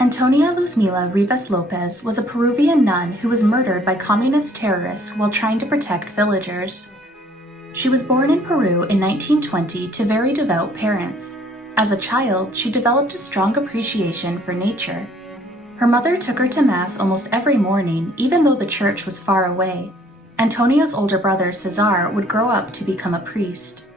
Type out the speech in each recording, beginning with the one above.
Antonia Luzmila Rivas Lopez was a Peruvian nun who was murdered by communist terrorists while trying to protect villagers. She was born in Peru in 1920 to very devout parents. As a child, she developed a strong appreciation for nature. Her mother took her to Mass almost every morning, even though the church was far away. Antonia's older brother, Cesar, would grow up to become a priest.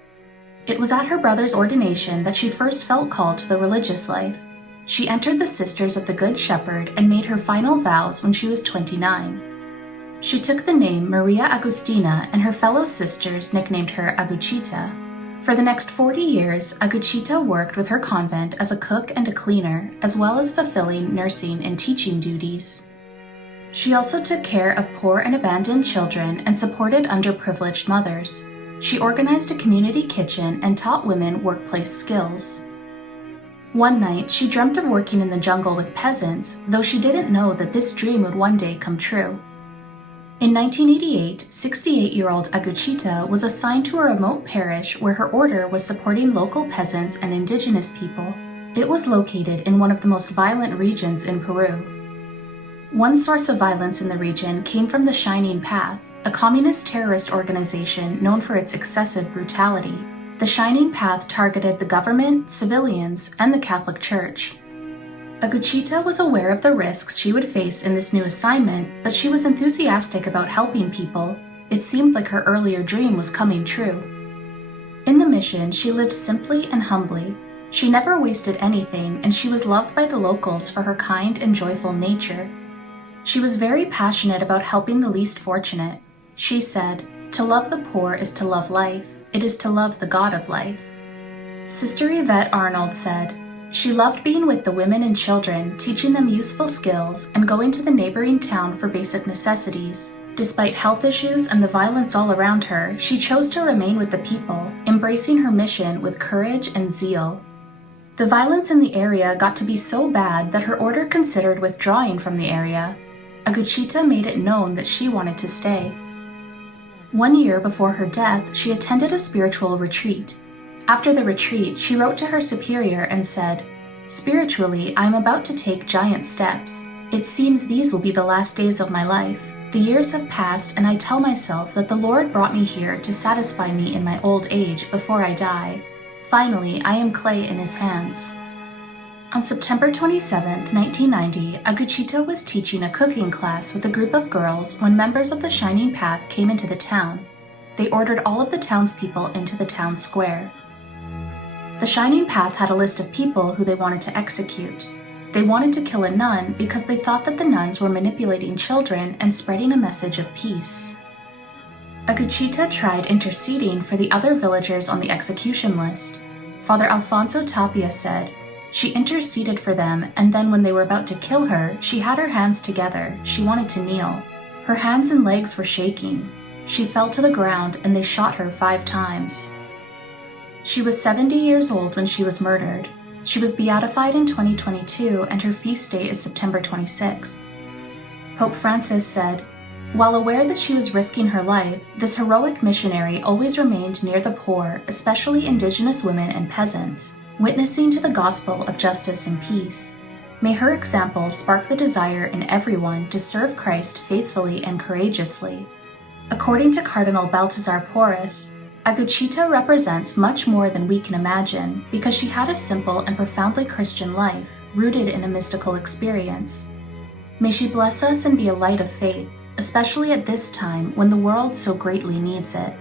It was at her brother's ordination that she first felt called to the religious life. She entered the Sisters of the Good Shepherd and made her final vows when she was 29. She took the name Maria Agustina, and her fellow sisters nicknamed her Aguchita. For the next 40 years, Aguchita worked with her convent as a cook and a cleaner, as well as fulfilling nursing and teaching duties. She also took care of poor and abandoned children and supported underprivileged mothers. She organized a community kitchen and taught women workplace skills. One night, she dreamt of working in the jungle with peasants, though she didn't know that this dream would one day come true. In 1988, 68-year-old Aguchita was assigned to a remote parish where her order was supporting local peasants and indigenous people. It was located in one of the most violent regions in Peru. One source of violence in the region came from the Shining Path, a communist terrorist organization known for its excessive brutality. The Shining Path targeted the government, civilians, and the Catholic Church. Aguchita was aware of the risks she would face in this new assignment, but she was enthusiastic about helping people. It seemed like her earlier dream was coming true. In the mission, she lived simply and humbly. She never wasted anything, and she was loved by the locals for her kind and joyful nature. She was very passionate about helping the least fortunate. She said, "To love the poor is to love life. It is to love the God of life." Sister Yvette Arnold said, "She loved being with the women and children, teaching them useful skills, and going to the neighboring town for basic necessities. Despite health issues and the violence all around her, she chose to remain with the people, embracing her mission with courage and zeal." The violence in the area got to be so bad that her order considered withdrawing from the area. Aguchita made it known that she wanted to stay. 1 year before her death, she attended a spiritual retreat. After the retreat, she wrote to her superior and said, "Spiritually, I am about to take giant steps. It seems these will be the last days of my life. The years have passed, and I tell myself that the Lord brought me here to satisfy me in my old age before I die. Finally, I am clay in his hands." On September 27, 1990, Aguchita was teaching a cooking class with a group of girls when members of the Shining Path came into the town. They ordered all of the townspeople into the town square. The Shining Path had a list of people who they wanted to execute. They wanted to kill a nun because they thought that the nuns were manipulating children and spreading a message of peace. Aguchita tried interceding for the other villagers on the execution list. Father Alfonso Tapia said, "She interceded for them, and then when they were about to kill her, she had her hands together. She wanted to kneel. Her hands and legs were shaking. She fell to the ground and they shot her 5 times. She was 70 years old when she was murdered. She was beatified in 2022, and her feast day is September 26th. Pope Francis said, "While aware that she was risking her life, this heroic missionary always remained near the poor, especially indigenous women and peasants, witnessing to the gospel of justice and peace. May her example spark the desire in everyone to serve Christ faithfully and courageously." According to Cardinal Balthazar Porras, Aguchita represents much more than we can imagine because she had a simple and profoundly Christian life, rooted in a mystical experience. May she bless us and be a light of faith, especially at this time when the world so greatly needs it.